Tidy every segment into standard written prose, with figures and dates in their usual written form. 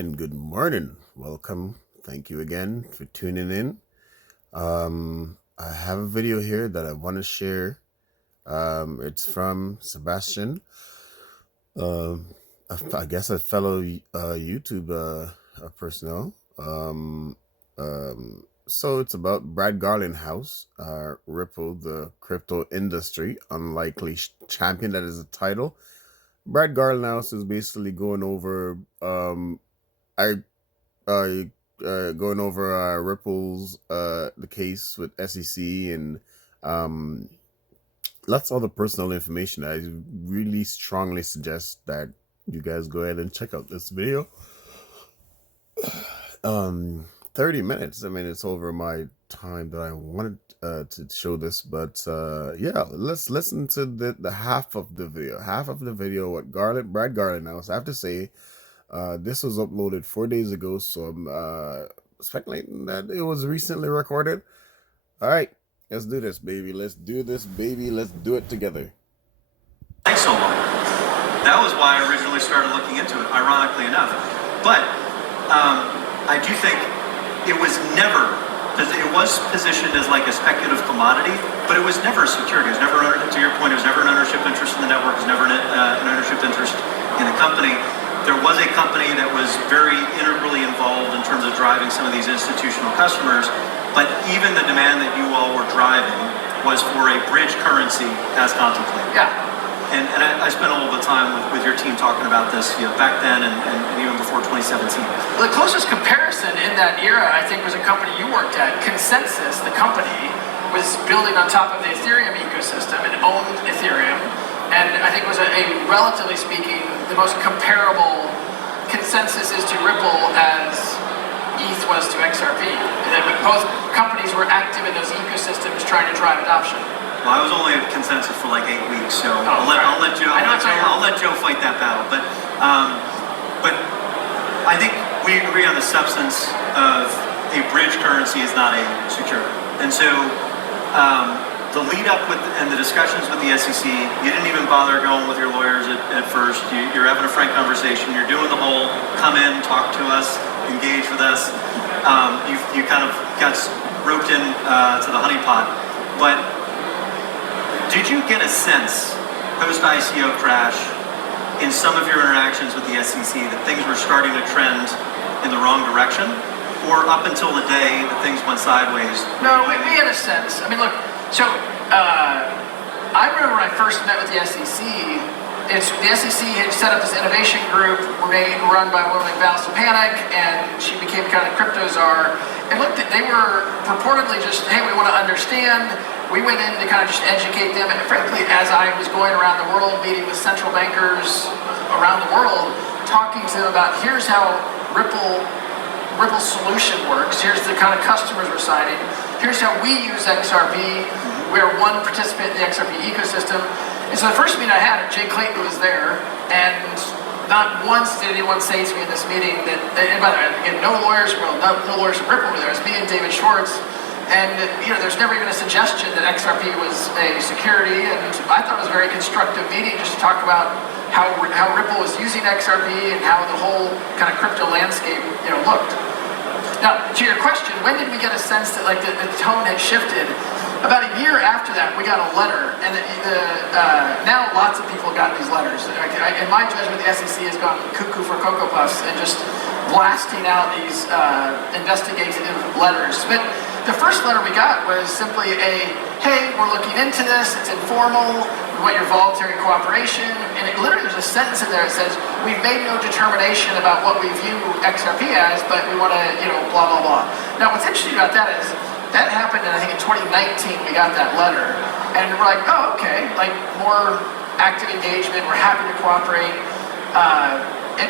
and good morning. Welcome. Thank you again for tuning in. I have a video here that I want to share. It's from Sebastian, I guess a fellow YouTube personnel. So it's about Brad Garlinghouse, Ripple, the crypto industry, unlikely champion. That is the title. Brad Garlinghouse is basically going over I uh, going over Ripple's the case with SEC and um, lots of other personal information. I really strongly suggest that you guys go ahead and check out this video. 30 minutes. I mean, it's over my time that I wanted to show this, but yeah, let's listen to the half of the video. Half of the video what Brad Garlinghouse. I have to say, this was uploaded 4 days ago, so I'm speculating that it was recently recorded. All right, let's do this, baby. Let's do this, baby. Let's do it together. Thanks so long. That was why I originally started looking into it, ironically enough. But I do think it was never, it was positioned as like a speculative commodity, but it was never a security. It was never, to your point, it was never an ownership interest in the network. It was never an ownership interest in the company. There was a company that was very integrally involved in terms of driving some of these institutional customers, but even the demand that you all were driving was for a bridge currency as contemplated. Yeah. And I spent a little bit of time with your team talking about this, back then and even before 2017. The closest comparison in that era, I think, was a company you worked at. Consensus, the company, was building on top of the Ethereum ecosystem and owned Ethereum. And I think was a relatively speaking, the most comparable consensus is to Ripple as ETH was to XRP. And then both companies were active in those ecosystems trying to drive adoption. Well, I was only at consensus for like 8 weeks, so I'll let Joe fight that battle. But I think we agree on the substance of a bridge currency is not a security. And so the lead up with and the discussions with the SEC, you didn't even bother going with your lawyers at first. You're having a frank conversation. You're doing the whole come in, talk to us, engage with us. You kind of got roped in to the honeypot, but did you get a sense, post-ICO crash, in some of your interactions with the SEC that things were starting to trend in the wrong direction? Or up until the day that things went sideways? No, we had a sense. I mean, look, so I remember when I first met with the SEC, the SEC had set up this innovation group run by a woman like Val Stepanek, and she became kind of the crypto czar. And look, they were purportedly just, hey, we want to understand. We went in to kind of just educate them, and frankly, as I was going around the world, meeting with central bankers around the world, talking to them about here's how Ripple's solution works, here's the kind of customers we're signing, here's how we use XRP, we're one participant in the XRP ecosystem. And so the first meeting I had, Jay Clayton was there, and not once did anyone say to me in this meeting that, and by the way, again, no lawyers from Ripple were there, it was me and David Schwartz. And there's never even a suggestion that XRP was a security, and I thought it was a very constructive meeting just to talk about how Ripple was using XRP and how the whole kind of crypto landscape looked. Now, to your question, when did we get a sense that like the tone had shifted? About a year after that, we got a letter, and now lots of people got these letters. In my judgment, the SEC has gone cuckoo for Cocoa Puffs and just blasting out these investigative letters. But the first letter we got was simply hey, we're looking into this, it's informal, we want your voluntary cooperation, and literally there's a sentence in there that says, we've made no determination about what we view XRP as, but we want to, blah, blah, blah. Now, what's interesting about that is, that happened in, I think in 2019, we got that letter, and we're like, oh, okay, like more active engagement, we're happy to cooperate, and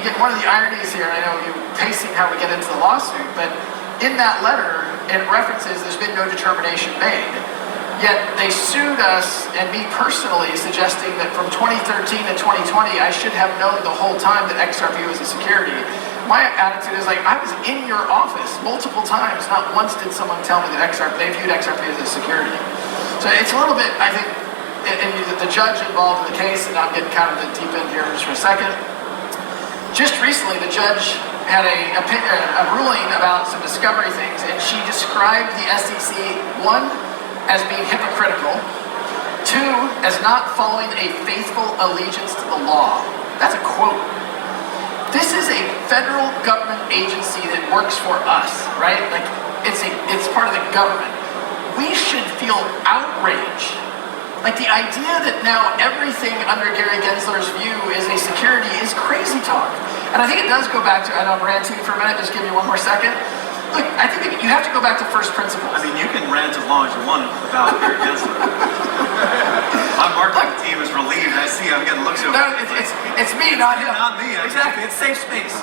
again, one of the ironies here, I know you're pacing how we get into the lawsuit, but in that letter, it references there's been no determination made. Yet they sued us and me personally, suggesting that from 2013 to 2020, I should have known the whole time that XRP was a security. My attitude is like, I was in your office multiple times. Not once did someone tell me that they viewed XRP as a security. So it's a little bit, I think, and the judge involved in the case, and I'm getting kind of the deep end here just for a second. just recently, the judge had a ruling about some discovery things, and she described the SEC, one, as being hypocritical, two, as not following a faithful allegiance to the law. That's a quote. This is a federal government agency that works for us, right? Like, it's part of the government. We should feel outrage. Like, the idea that now everything under Gary Gensler's view is a security is crazy talk. And I think it does go back to, I know I'm ranting for a minute, just give me one more second. Look, I think you have to go back to first principles. I mean, you can rant as long as you want about Gary Gensler. My marketing team is relieved. I see I'm getting looks over. No, it's me, not him. Not me. Exactly, it's safe space.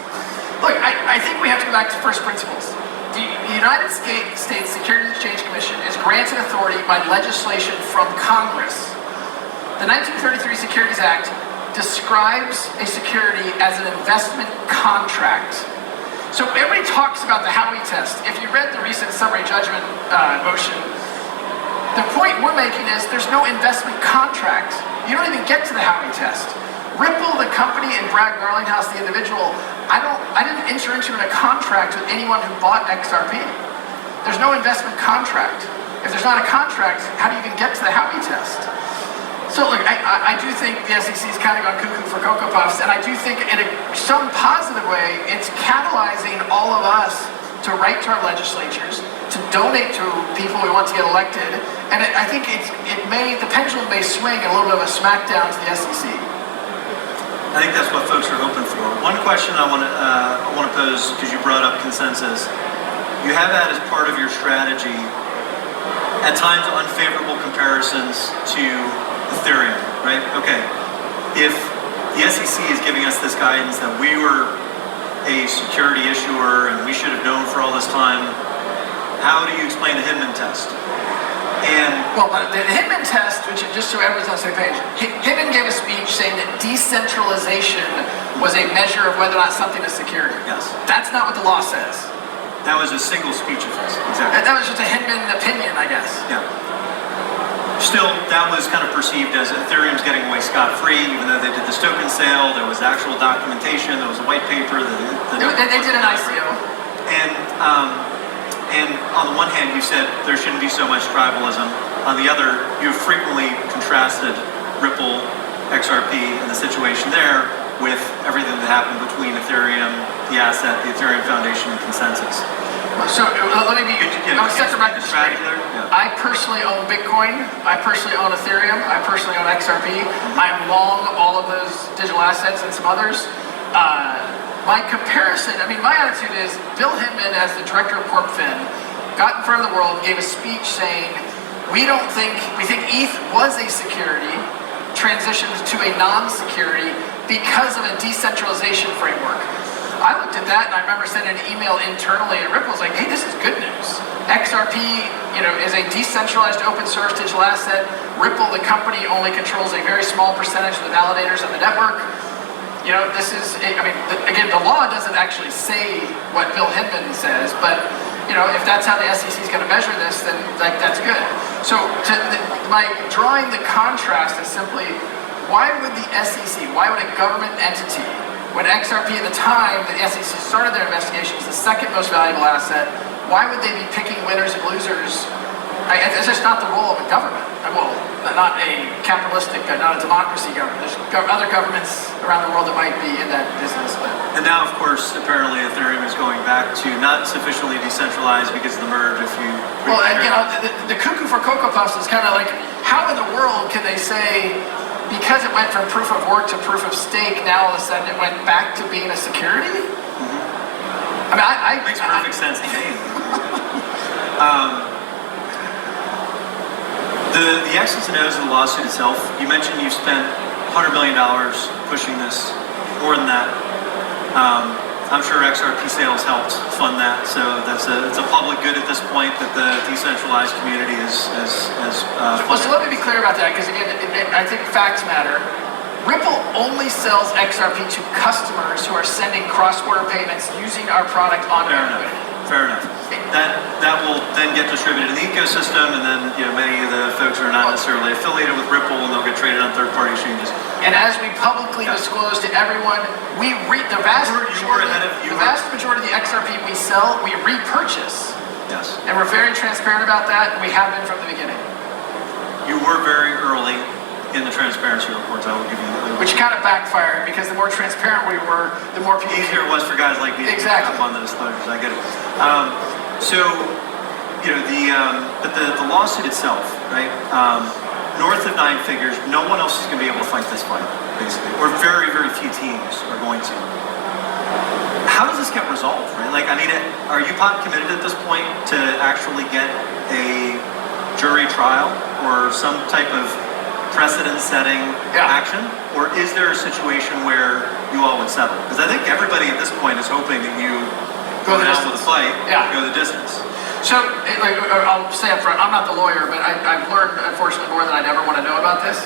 Look, I think we have to go back to first principles. The United States Securities and Exchange Commission is granted authority by legislation from Congress. The 1933 Securities Act describes a security as an investment contract. So everybody talks about the Howey test. If you read the recent summary judgment motion, the point we're making is there's no investment contract. You don't even get to the Howey test. Ripple, the company, and Brad Garlinghouse, the individual, I didn't enter into a contract with anyone who bought XRP. There's no investment contract. If there's not a contract, how do you even get to the Howey test? So look, I do think the SEC is kind of gone cuckoo for Cocoa Puffs, and I do think in some positive way, it's catalyzing all of us to write to our legislatures, to donate to people we want to get elected, and I think the pendulum may swing a little bit of a smackdown to the SEC. I think that's what folks are hoping for. One question I want to pose, because you brought up consensus. You have had as part of your strategy, at times, unfavorable comparisons to Ethereum, right? Okay, if the SEC is giving us this guidance that we were a security issuer and we should have known for all this time, how do you explain the Hinman test? And well, the Hinman test, which just so everyone's on the same page, Hinman gave a speech saying that decentralization was a measure of whether or not something is security. Yes. That's not what the law says. That was a single speech of his. Exactly. That was just a Hinman opinion, I guess. Yeah. Still, that was kind of perceived as Ethereum's getting away scot-free, even though they did this token sale, there was actual documentation, there was a white paper. They did an ICO. And on the one hand, you said there shouldn't be so much tribalism. On the other, you've frequently contrasted Ripple, XRP, and the situation there with everything that happened between Ethereum, the asset, the Ethereum Foundation, and Consensus. So let me be. I'm going to set the record straight. Yeah. I personally own Bitcoin. I personally own Ethereum. I personally own XRP. I'm long all of those digital assets and some others. My comparison, my attitude is Bill Hinman, as the director of CorpFin, got in front of the world and gave a speech saying, we think ETH was a security, transitioned to a non-security because of a decentralization framework. I looked at that and I remember sending an email internally at Ripple. Like, hey, this is good news. XRP, is a decentralized open source digital asset. Ripple, the company, only controls a very small percentage of the validators on the network. This is, again, the law doesn't actually say what Bill Hinman says, but, if that's how the SEC is going to measure this, then, that's good. So, my drawing the contrast is simply, why would the SEC, why would a government entity, when XRP at the time that the SEC started their investigation was the second most valuable asset, why would they be picking winners and losers? It's just not the role of a government. Well, not a capitalistic, not a democracy government. There's other governments around the world that might be in that business. But. And now, of course, apparently Ethereum is going back to not sufficiently decentralized because of the merge. Well, and the cuckoo for Cocoa Puffs is kind of like, how in the world can they say, because it went from proof of work to proof of stake, now all of a sudden it went back to being a security? Mm-hmm. It makes perfect sense to me. The X's and O's of the lawsuit itself, you mentioned you've spent $100 million pushing this, more than that. I'm sure XRP sales helped fund that, so it's a public good at this point that the decentralized community is Well, so let me be clear about that, because again, I think facts matter. Ripple only sells XRP to customers who are sending cross-border payments using our product on Bitcoin. Fair enough. That will then get distributed in the ecosystem, and then many of the folks who are not necessarily affiliated with Ripple, and they'll get traded on third-party exchanges. And as we publicly disclose to everyone, the vast majority of the XRP we sell, we repurchase. Yes. And we're very transparent about that, and we have been from the beginning. You were very early in the transparency reports. I will give you that. Which kind of backfired, because the more transparent we were, the more people... easier it was for guys like me to pick up on the disclosures. I get it. But the lawsuit itself, right? North of 9 figures, no one else is going to be able to fight this fight, basically, or very, very few teams are going to. How does this get resolved, right? Like, I mean, are you committed at this point to actually get a jury trial or some type of precedent-setting action, or is there a situation where you all would settle? Because I think everybody at this point is hoping that you go down with a fight, go the distance. So, I'll say up front, I'm not the lawyer, but I've learned, unfortunately, more than I'd ever want to know about this.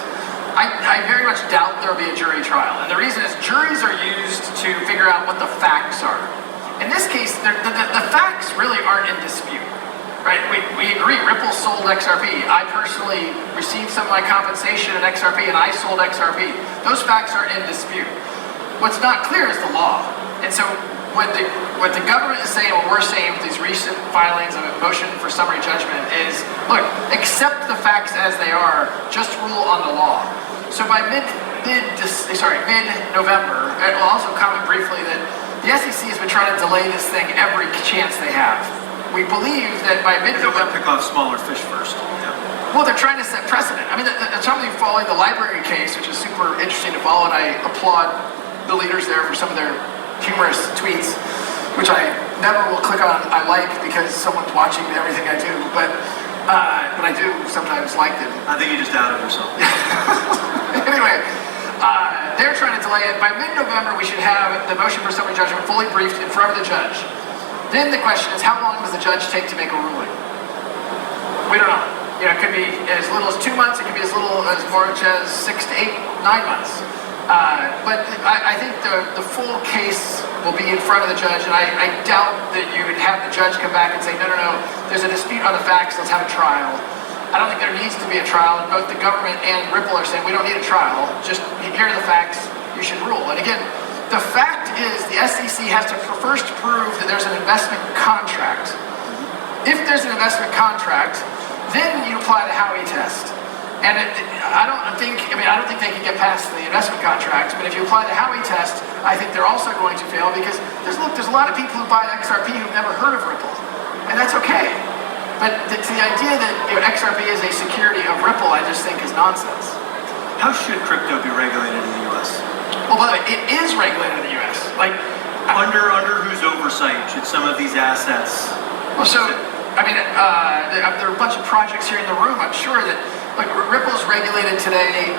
I very much doubt there will be a jury trial. And the reason is juries are used to figure out what the facts are. In this case, the facts really aren't in dispute, right? We agree, Ripple sold XRP. I personally received some of my compensation in XRP, and I sold XRP. Those facts are in dispute. What's not clear is the law. And so what the government is saying, what we're saying with these recent filings of a motion for summary judgment is, look, accept the facts as they are, just rule on the law. So by mid-November, I'll also comment briefly that the SEC has been trying to delay this thing every chance they have. We believe that by mid-November... They'll pick off smaller fish first. Yeah. Well, they're trying to set precedent. I mean, some of you following the library case, which is super interesting to follow, and I applaud the leaders there for some of their humorous tweets, which I never will click on I like because someone's watching everything I do, but I do sometimes like them. I think you just doubted yourself. Anyway, they're trying to delay it. By mid-November, we should have the motion for summary judgment fully briefed in front of the judge. Then the question is, how long does the judge take to make a ruling? We don't know. You know, it could be as little as 2 months. It could be as little as much as 6 to 8, 9 months. But I think the full case will be in front of the judge, and I doubt that you would have the judge come back and say, no, there's a dispute on the facts, let's have a trial. I don't think there needs to be a trial, and both the government and Ripple are saying we don't need a trial, just here are the facts, you should rule. And again, the fact is the SEC has to first prove that there's an investment contract. If there's an investment contract, then you apply the Howey test. And I don't think they can get past the investment contract, but if you apply the Howey test, I think they're also going to fail because there's a lot of people who buy XRP who've never heard of Ripple, and that's okay. But the idea that XRP is a security of Ripple, I just think is nonsense. How should crypto be regulated in the U.S.? Well, by the way, it is regulated in the U.S. Like under whose oversight should some of these assets? Well, so I mean, there are a bunch of projects here in the room. I'm sure that. Like, Ripple's regulated today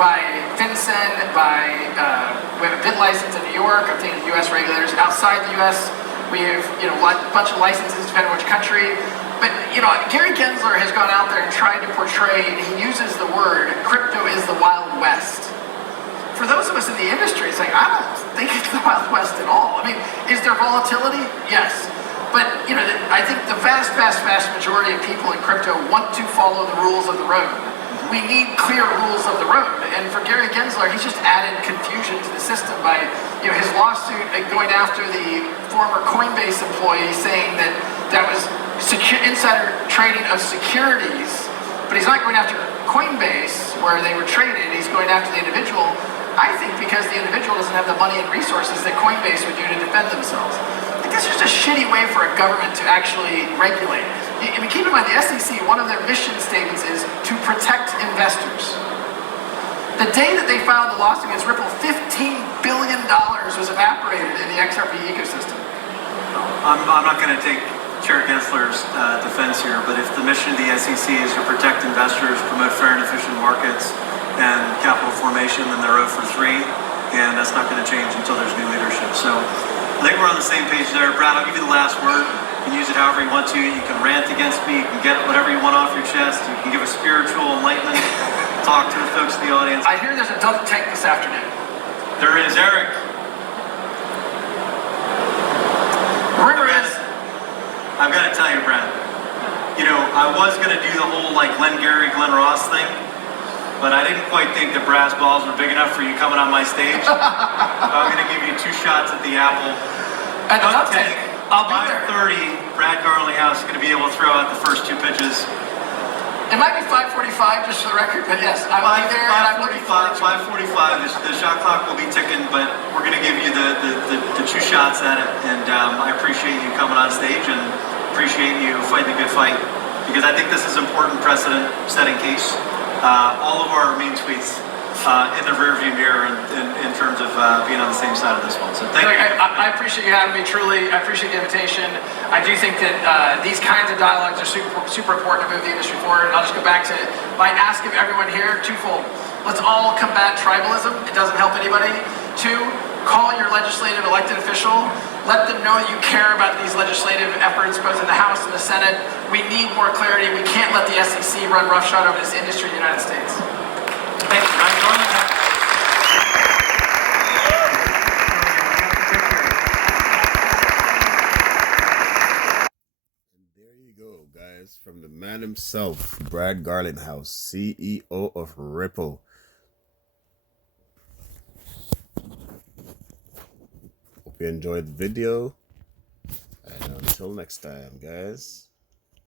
by FinCEN, we have a bid license in New York. I'm thinking of U.S. regulators. Outside the U.S., we have, a bunch of licenses depending on which country. But, Gary Gensler has gone out there and tried to portray, and he uses the word, crypto is the Wild West. For those of us in the industry, it's like, I don't think it's the Wild West at all. I mean, is there volatility? Yes. But, I think the vast majority of people in crypto want to follow the rules of the road. We need clear rules of the road. And for Gary Gensler, he's just added confusion to the system by, his lawsuit going after the former Coinbase employee saying that was insider trading of securities. But he's not going after Coinbase, where they were traded. He's going after the individual, I think because the individual doesn't have the money and resources that Coinbase would do to defend themselves. This is just a shitty way for a government to actually regulate. I mean, keep in mind, the SEC, one of their mission statements is to protect investors. The day that they filed the lawsuit against Ripple, $15 billion was evaporated in the XRP ecosystem. I'm not going to take Chair Gensler's defense here, but if the mission of the SEC is to protect investors, promote fair and efficient markets, and capital formation, then they're 0 for 3, and that's not going to change until there's new leadership. So I think we're on the same page there. Brad, I'll give you the last word. You can use it however you want to. You can rant against me. You can get whatever you want off your chest. You can give a spiritual enlightenment talk to the folks in the audience. I hear there's a dunk tank this afternoon. There is, Eric. Rumor is... I've got to tell you, Brad. I was going to do the whole Glenn Gary, Glenn Ross thing. but I didn't quite think the brass balls were big enough for you coming on my stage. So I'm going to give you 2 shots at the apple. At the uptake, I'll be there. 5:30, Brad Garlinghouse is going to be able to throw out the first 2 pitches. It might be 5:45 just for the record, but yes, I will be there. 5:45. The shot clock will be ticking, but we're going to give you the 2 shots at it. And I appreciate you coming on stage and appreciate you fighting a good fight, because I think this is important precedent-setting case. All of our mean tweets in the rearview mirror in terms of being on the same side of this one. So thank you. I appreciate you having me. Truly, I appreciate the invitation. I do think that these kinds of dialogues are super important to move the industry forward. And I'll just go back to my ask of everyone here, twofold. Let's all combat tribalism. It doesn't help anybody. 2, call your legislative elected official. Let them know that you care about these legislative efforts, both in the House and the Senate. We need more clarity. We can't let the SEC run roughshod over this industry in the United States. Thank you, Ryan Norman. And there you go, guys, from the man himself, Brad Garlinghouse, CEO of Ripple. Hope you enjoyed the video, and until next time, guys.